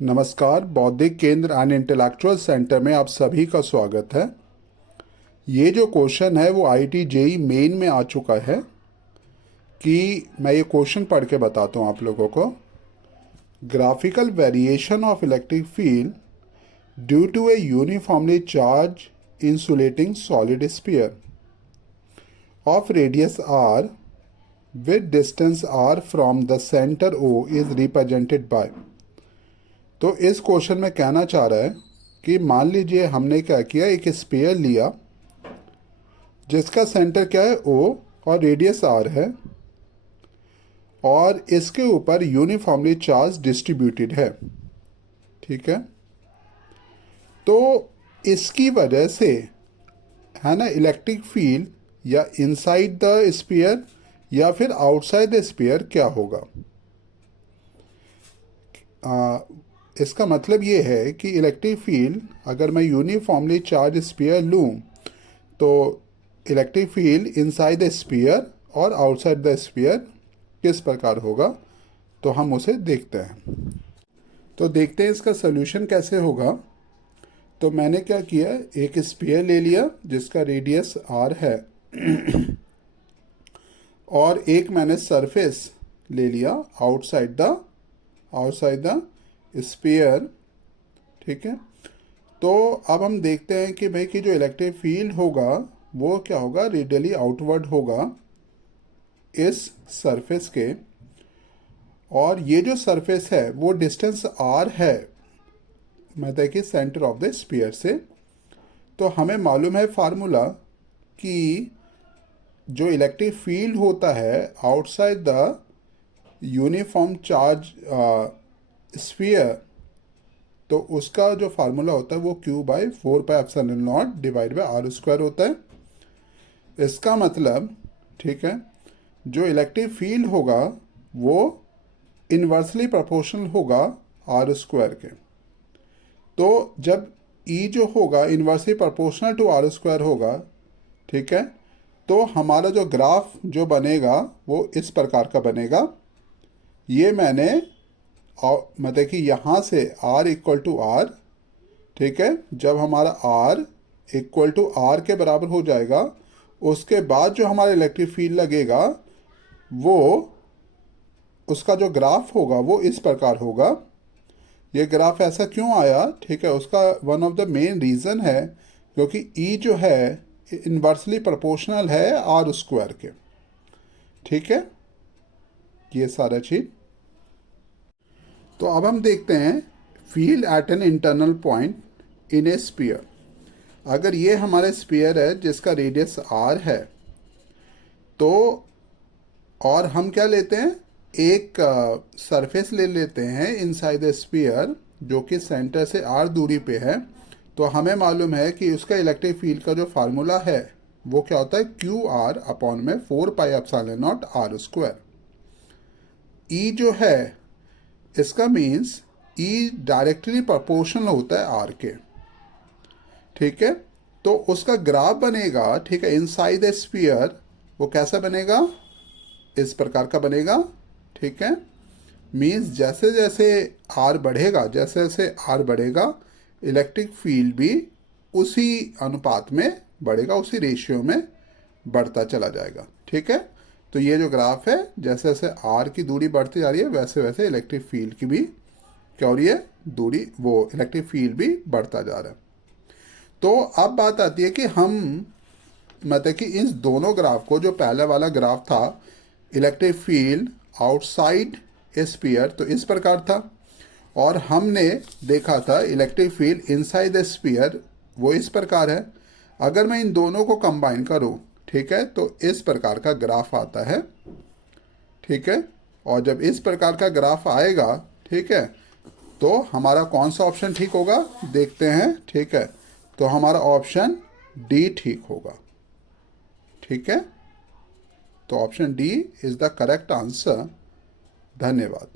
नमस्कार। बौद्धिक केंद्र एंड इंटेलेक्चुअल सेंटर में आप सभी का स्वागत है। ये जो क्वेश्चन है वो आईआईटी जेईई मेन में आ चुका है कि मैं ये क्वेश्चन पढ़ के बताता हूँ आप लोगों को। Graphical variation of electric field due to a uniformly charge insulating solid sphere of radius R with distance R from the centre O is represented by. तो इस क्वेश्चन में कहना चाह रहा है कि मान लीजिए हमने क्या किया, एक स्फीयर लिया जिसका सेंटर क्या है ओ और रेडियस आर है और इसके ऊपर यूनिफॉर्मली चार्ज डिस्ट्रीब्यूटेड है। ठीक है, तो इसकी वजह से है ना इलेक्ट्रिक फील्ड या इनसाइड द स्फीयर या फिर आउटसाइड द स्फीयर क्या होगा। इसका मतलब ये है कि इलेक्ट्रिक फील्ड अगर मैं यूनिफॉर्मली चार्ज स्फीयर लूँ तो electric field inside the sphere और आउटसाइड द स्फीयर किस प्रकार होगा, तो हम उसे देखते हैं। तो देखते हैं इसका सलूशन कैसे होगा। तो मैंने क्या किया, एक स्फीयर ले लिया जिसका रेडियस आर है और एक मैंने सरफेस ले लिया आउटसाइड द स्फीयर। ठीक है, तो अब हम देखते हैं कि भाई कि जो इलेक्ट्रिक फील्ड होगा वो क्या होगा, रेडियली आउटवर्ड होगा इस सरफेस के। और ये जो सरफेस है वो डिस्टेंस आर है, मतलब कि सेंटर ऑफ द स्फीयर से। तो हमें मालूम है फार्मूला कि जो इलेक्ट्रिक फील्ड होता है outside the uniform charge sphere, तो उसका जो फार्मूला होता है वो Q/4πε0 divide by are square होता है। इसका मतलब ठीक है, जो इलेक्ट्रिक फील्ड होगा वो इन्वर्सली प्रोपोर्शनल होगा आर स्क्वायर के। तो जब E जो होगा inversely proportional to R square होगा, ठीक है, तो हमारा जो ग्राफ जो बनेगा वो इस प्रकार का बनेगा। ये मैंने मतलब कि यहाँ से R इक्वल टू आर, ठीक है, जब हमारा R इक्वल टू आर के बराबर हो जाएगा उसके बाद जो हमारा इलेक्ट्रिक फील्ड लगेगा वो उसका जो ग्राफ होगा वो इस प्रकार होगा। ये ग्राफ ऐसा क्यों आया, ठीक है, उसका one of the main reason है क्योंकि E जो है इन्वर्सली प्रोपोर्शनल है आर स्क्वायर के। ठीक है, ये सारा चीज़। तो अब हम देखते हैं field at an internal point in A sphere. अगर ये हमारा स्फीयर है जिसका रेडियस आर है, तो और हम क्या लेते हैं, एक सरफेस ले लेते हैं इनसाइड द स्फीयर जो कि सेंटर से आर दूरी पे है। तो हमें मालूम है कि उसका इलेक्ट्रिक फील्ड का जो फार्मूला है वो क्या होता है, Q/4πε0 आर स्क्वायर। ई जो है इसका मीन्स ई डायरेक्टली प्रोपोर्शनल होता है आर के। ठीक है, तो उसका ग्राफ बनेगा, ठीक है, इनसाइड द स्फीयर वो कैसा बनेगा, इस प्रकार का बनेगा। ठीक है, मीन्स जैसे जैसे आर बढ़ेगा, जैसे जैसे आर बढ़ेगा इलेक्ट्रिक फील्ड भी उसी अनुपात में बढ़ेगा, उसी रेशियो में बढ़ता चला जाएगा। ठीक है, तो ये जो ग्राफ है जैसे जैसे आर की दूरी बढ़ती जा रही है वैसे वैसे इलेक्ट्रिक फील्ड की भी क्या हो रही है, दूरी, वो इलेक्ट्रिक फील्ड भी बढ़ता जा रहा है। तो अब बात आती है कि हम मतलब कि इन दोनों ग्राफ को, जो पहले वाला ग्राफ था इलेक्ट्रिक फील्ड आउटसाइड स्फीयर तो इस प्रकार था, और हमने देखा था electric field inside the sphere वो इस प्रकार है। अगर मैं इन दोनों को कंबाइन करूं, ठीक है, तो इस प्रकार का ग्राफ आता है। ठीक है, और जब इस प्रकार का ग्राफ आएगा, ठीक है, तो हमारा कौन सा ऑप्शन ठीक होगा देखते हैं। ठीक है, तो हमारा ऑप्शन डी ठीक होगा। ठीक है, तो option D is the correct answer. धन्यवाद।